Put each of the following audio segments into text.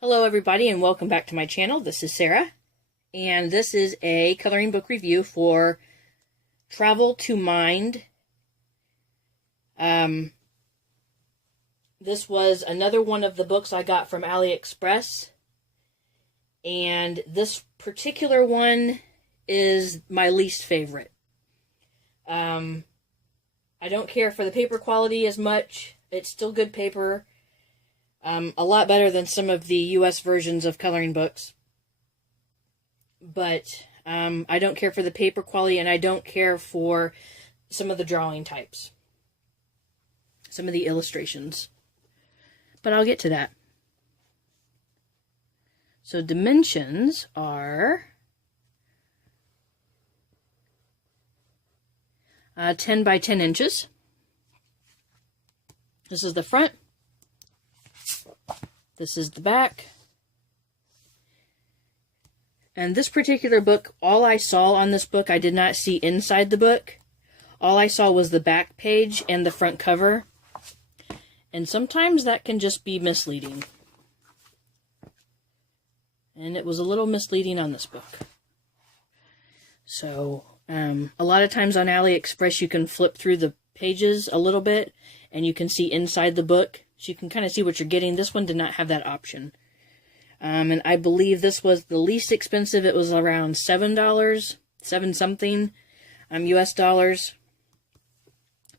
Hello everybody and welcome back to my channel. This is Sarah and this is a coloring book review for Travel to Mind. This was another one of the books I got from AliExpress, and this particular one is my least favorite. I don't care for the paper quality as much. It's still good paper. A lot better than some of the US versions of coloring books. But I don't care for the paper quality, and I don't care for some of the drawing types. Some of the illustrations. But I'll get to that. So dimensions are 10 by 10 inches. This is the front. This is the back. And this particular book, all I saw on this book, I did not see inside the book. All I saw was the back page and the front cover. And sometimes that can just be misleading. And it was a little misleading on this book. So, a lot of times on AliExpress you can flip through the pages a little bit and you can see inside the book. So you can kind of see what you're getting. This one did not have that option. And I believe this was the least expensive. It was around $7, 7 something, US dollars,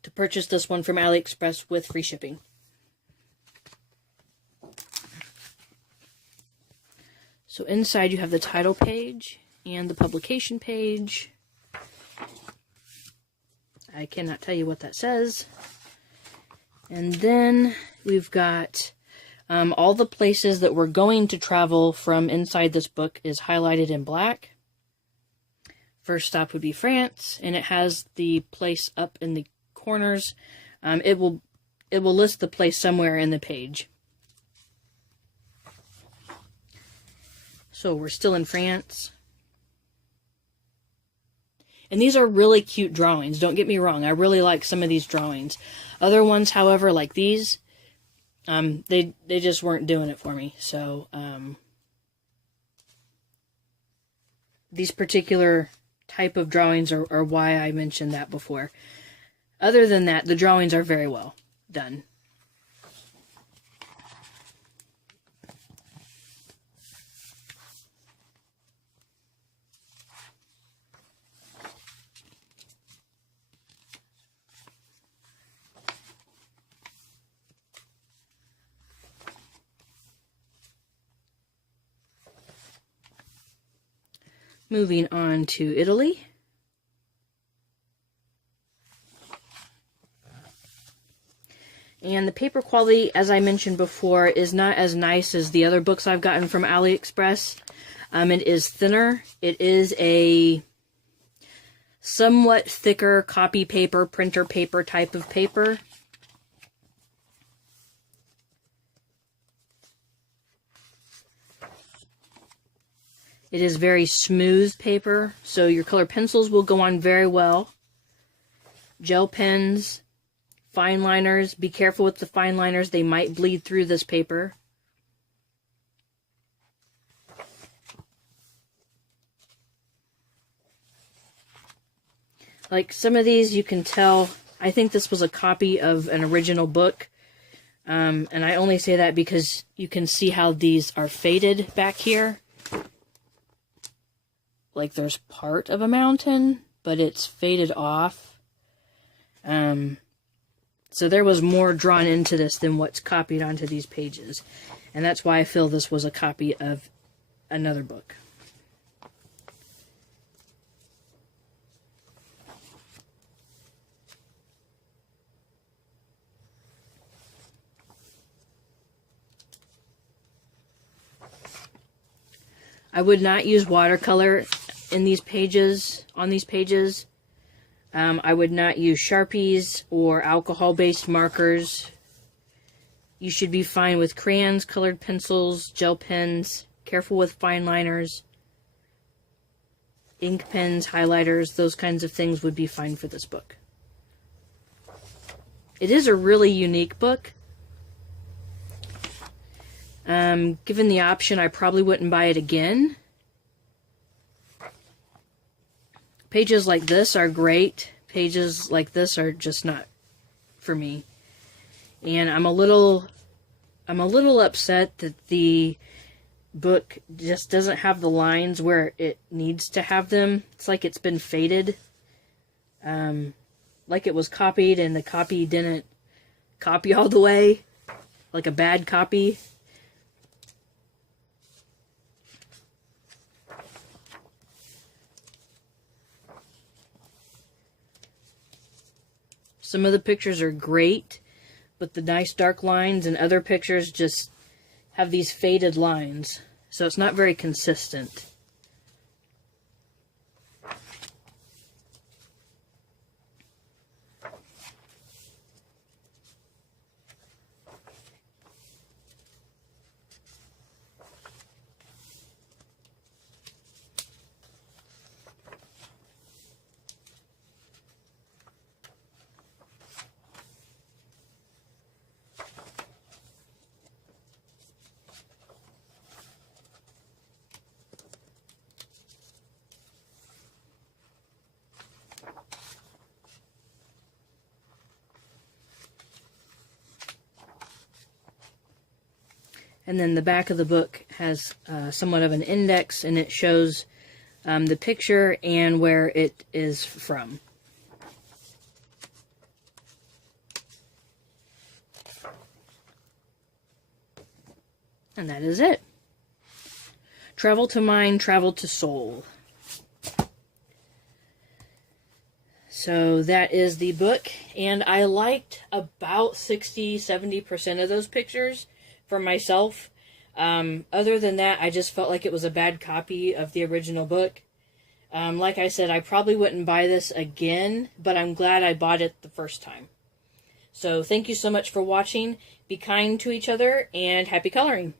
to purchase this one from AliExpress with free shipping. So inside you have the title page and the publication page. I cannot tell you what that says. And then we've got all the places that we're going to travel from inside this book is highlighted in black. First stop would be France, and it has the place up in the corners. It will list the place somewhere in the page. So we're still in France. And these are really cute drawings, don't get me wrong. I really like some of these drawings. Other ones, however, like these, they just weren't doing it for me. So, these particular type of drawings are why I mentioned that before. Other than that, the drawings are very well done. Moving on to Italy. And the paper quality, as I mentioned before, is not as nice as the other books I've gotten from AliExpress. It is thinner. It is a somewhat thicker copy paper, printer paper type of paper. It is very smooth paper, so your color pencils will go on very well. Gel pens, fine liners. Be careful with the fine liners. They might bleed through this paper. Like some of these, you can tell, I think this was a copy of an original book. And I only say that because you can see how these are faded back here. Like there's part of a mountain, but it's faded off. So there was more drawn into this than what's copied onto these pages. And that's why I feel this was a copy of another book. I would not use watercolor in these pages, on these pages. I would not use Sharpies or alcohol-based markers. You should be fine with crayons, colored pencils, gel pens. Careful with fine liners. Ink pens, highlighters, those kinds of things would be fine for this book. It is a really unique book. Given the option, I probably wouldn't buy it again. Pages like this are great. Pages like this are just not for me. And I'm a little upset that the book just doesn't have the lines where it needs to have them. It's like it's been faded. Like it was copied and the copy didn't copy all the way. Like a bad copy. Some of the pictures are great, but the nice dark lines and other pictures just have these faded lines. So it's not very consistent. And then the back of the book has somewhat of an index, and it shows the picture and where it is from. And that is it. Travel to Mind, Travel to Soul. So that is the book, and I liked about 60-70% of those pictures for myself. Other than that, I just felt like it was a bad copy of the original book. Like I said, I probably wouldn't buy this again, but I'm glad I bought it the first time. So thank you so much for watching. Be kind to each other, and happy coloring.